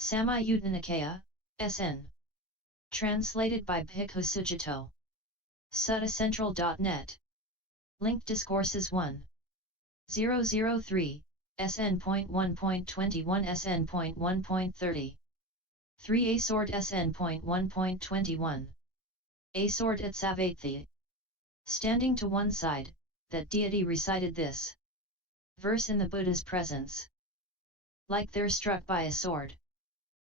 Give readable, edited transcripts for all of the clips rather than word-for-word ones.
Samyutta Nikaya, SN. Translated by Bhikkhu Sujato. Suttacentral.net. Link Discourses 1. 003, SN.1.21-SN.1.30. 3 A sword SN.1.21. A sword at Savatthi. Standing to one side, that deity recited this verse in the Buddha's presence. Like they're struck by a sword.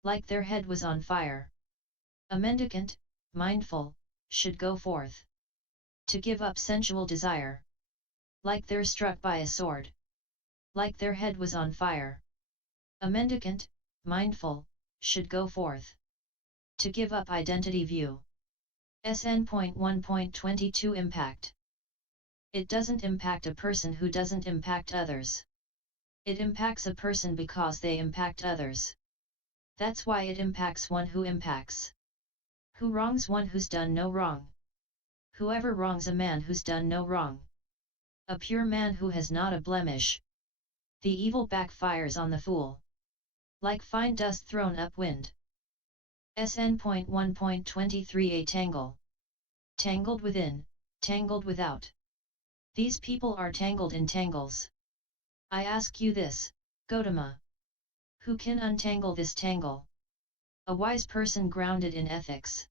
Like their head was on fire. A mendicant, mindful, should go forth to give up sensual desire. Like they're struck by a sword. Like their head was on fire. A mendicant, mindful, should go forth to give up identity view. SN.1.22 Impact. It doesn't impact a person who doesn't impact others. It impacts a person because they impact others. That's why it impacts one who impacts. Who wrongs one who's done no wrong? Whoever wrongs a man who's done no wrong. A pure man who has not a blemish. The evil backfires on the fool. Like fine dust thrown upwind. SN.1.23 A tangle. Tangled within, tangled without. These people are tangled in tangles. I ask you this, Gotama. Who can untangle this tangle? A wise person grounded in ethics.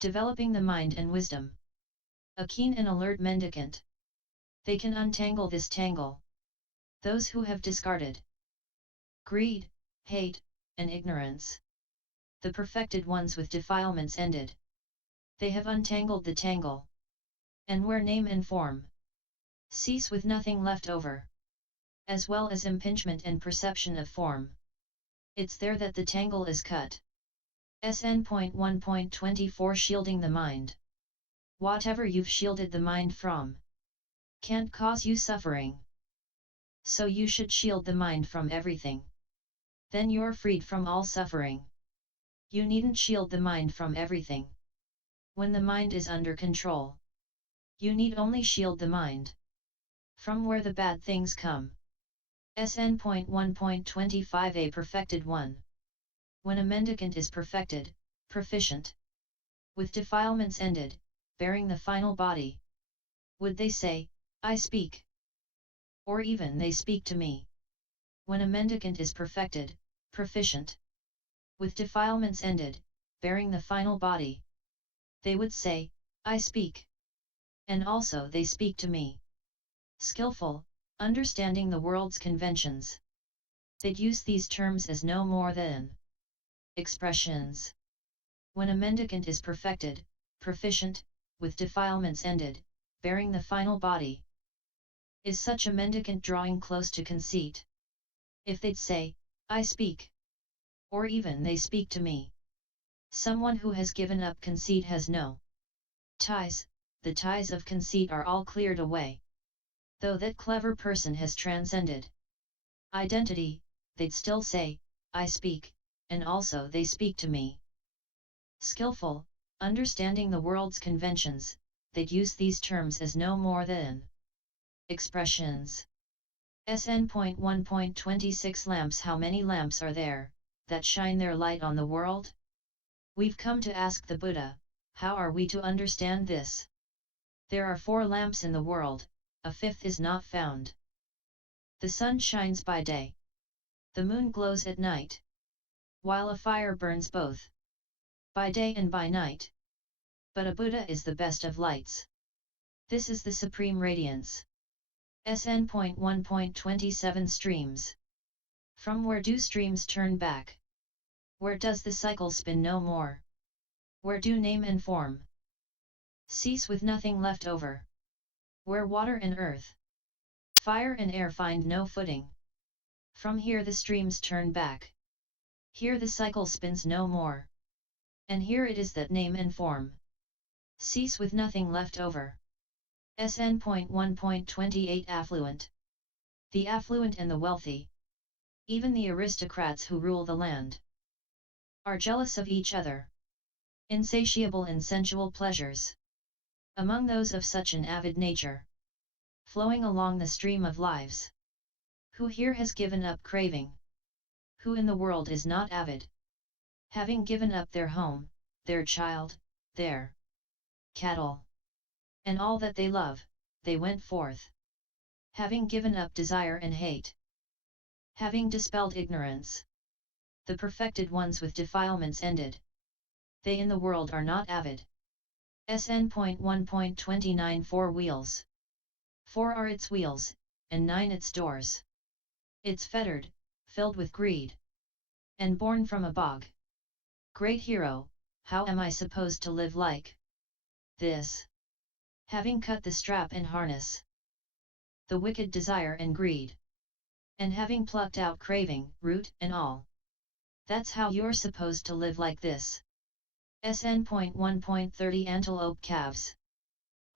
Developing the mind and wisdom. A keen and alert mendicant. They can untangle this tangle. Those who have discarded greed, hate, and ignorance. The perfected ones with defilements ended. They have untangled the tangle. And where name and form cease with nothing left over, as well as impingement and perception of form, it's there that the tangle is cut. SN.1.24 Shielding the mind. Whatever you've shielded the mind from can't cause you suffering. So you should shield the mind from everything. Then you're freed from all suffering. You needn't shield the mind from everything. When the mind is under control, you need only shield the mind from where the bad things come. SN.1.25 A perfected one. When a mendicant is perfected, proficient, with defilements ended, bearing the final body, would they say, I speak? Or even they speak to me? When a mendicant is perfected, proficient, with defilements ended, bearing the final body, they would say, I speak. And also they speak to me. Skillful, understanding the world's conventions. They'd use these terms as no more than expressions. When a mendicant is perfected, proficient, with defilements ended, bearing the final body, is such a mendicant drawing close to conceit? If they'd say, I speak, or even they speak to me, someone who has given up conceit has no ties. The ties of conceit are all cleared away. Though that clever person has transcended identity, they'd still say, I speak, and also they speak to me. Skillful, understanding the world's conventions, they'd use these terms as no more than expressions. SN.1.26 Lamps. How many lamps are there that shine their light on the world? We've come to ask the Buddha, how are we to understand this? There are 4 lamps in the world, a 5th is not found. The sun shines by day. The moon glows at night. While a fire burns both by day and by night. But a Buddha is the best of lights. This is the supreme radiance. SN.1.27 Streams. From where do streams turn back? Where does the cycle spin no more? Where do name and form cease with nothing left over? Where water and earth, fire and air find no footing. From here the streams turn back. Here the cycle spins no more. And here it is that name and form cease with nothing left over. SN.1.28 Affluent. The affluent and the wealthy, even the aristocrats who rule the land, are jealous of each other, insatiable in sensual pleasures. Among those of such an avid nature, flowing along the stream of lives, who here has given up craving? Who in the world is not avid? Having given up their home, their child, their cattle, and all that they love, they went forth. Having given up desire and hate, having dispelled ignorance, the perfected ones with defilements ended. They in the world are not avid. SN.1.29 4 wheels. 4 are its wheels, and 9 its doors. It's fettered, filled with greed, and born from a bog. Great hero, how am I supposed to live like this? Having cut the strap and harness, the wicked desire and greed, and having plucked out craving, root and all. That's how you're supposed to live like this. SN.1.30 Antelope calves.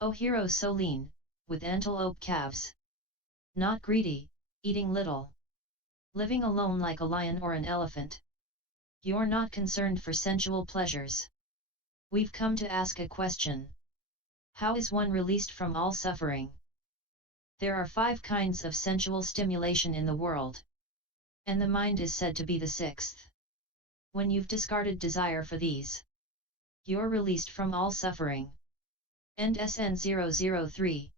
O hero so lean, with antelope calves. Not greedy, eating little. Living alone like a lion or an elephant. You're not concerned for sensual pleasures. We've come to ask a question. How is one released from all suffering? There are 5 kinds of sensual stimulation in the world, and the mind is said to be the 6th. When you've discarded desire for these, you're released from all suffering. End SN003.